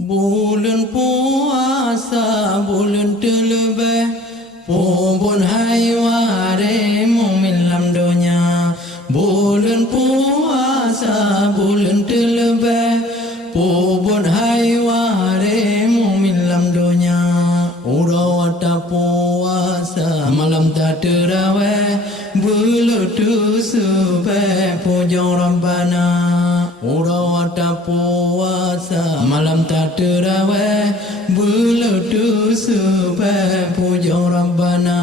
Bulan puasa bulan terlebih Pobon hai ware mumin lam dunia. Bulan puasa bulan terlebih Pobon hai ware mumin lam dunia. Ura tak puasa malam tak terawih Bulutu subeh puja Rabbana. Ura tak puasa malam tak terawih Bulutu subeh puja Rabbana.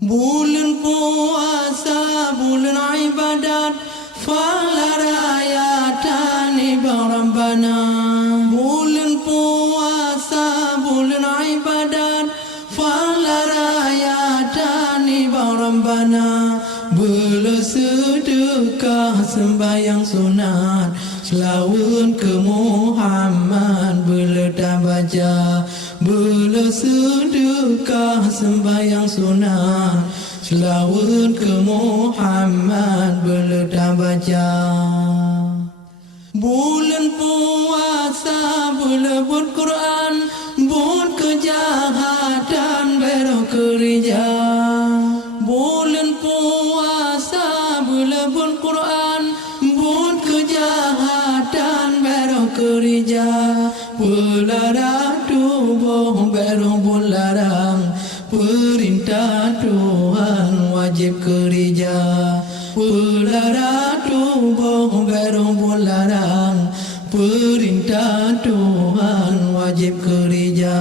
Bulan puasa bulan ibadat Fala rayatan Rabbana. Bulan puasa bulan ibadat Fala rayatan Rabbana. Bela sedekah sembahyang sunat Selawun ke Muhammad bela dah baca. Bela sedekah sembahyang sunat Selawun ke Muhammad bela dah baca. Bulan puasa bela buat Quran buat kejahatan berok kerja. Bulan puasa bela buat Quran buat kejahatan berok kerja. Pelarang tubuh berok bularang perintah Tuhan wajib kerja. Pelarang tubuh berok bularang perintah Tuhan wajib kerja.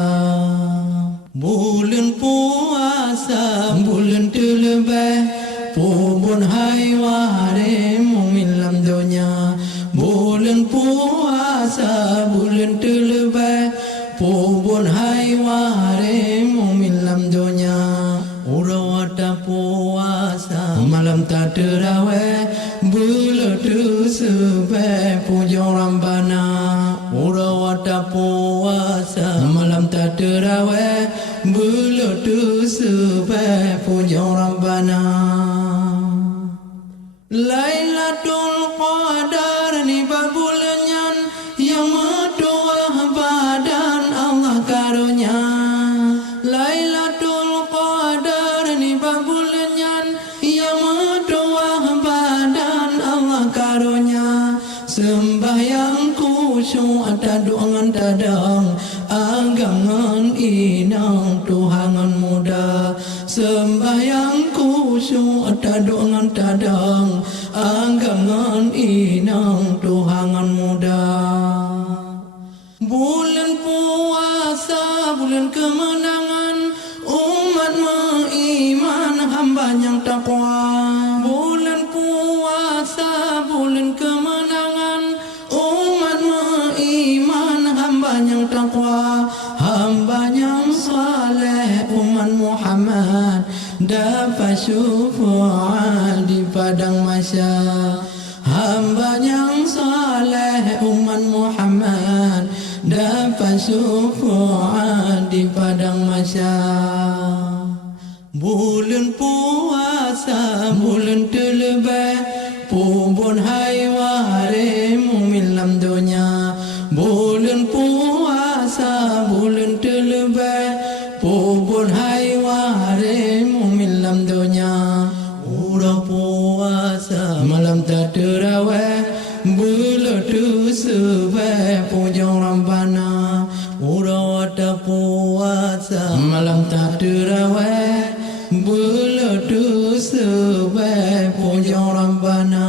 Bulan puasa bulan terlebih Pobon hai ware mumin lam dunia. Bulan puasa bulan terlebih Pobon hai ware mumin lam dunia. Ura tak puasa malam tak terawih Bulutu subeh puja Rabbana. Ura tak puasa malam tak terawih Bulutu subeh puja Rabbana. Lailatul Qadar ni bulannya yang metuah badan Allah karunia. Lailatul Qadar ni bulannya yang metuah badan Allah karunia. Sembahyang khusyuk taduangan tadang agangan inang Tuhangan muda. Sembahyang khusyuk taduangan tadang agangan inang Tuhangan muda. Bulan puasa bulan kemenangan umat beriman hamba yang takwa. Bulan puasa bulan kemenangan umat beriman hamba yang takwa. Hamba yang saleh umat Muhammad dapat syufaat di padang mahsyar. Hamba yang saleh umat Muhammad dapat syufaat di padang mahsyar. Bulan puasa bulan terlebih Pobon hai ware mumin lam dunia. Bulan puasa bulan terlebih Pobon hai ware mumin lam dunia. Ura puasa malam tak terawih Bulutu subeh puja Rabbana. Ura tak puasa malam tak terawih Bulutu subeh puja Rabbana.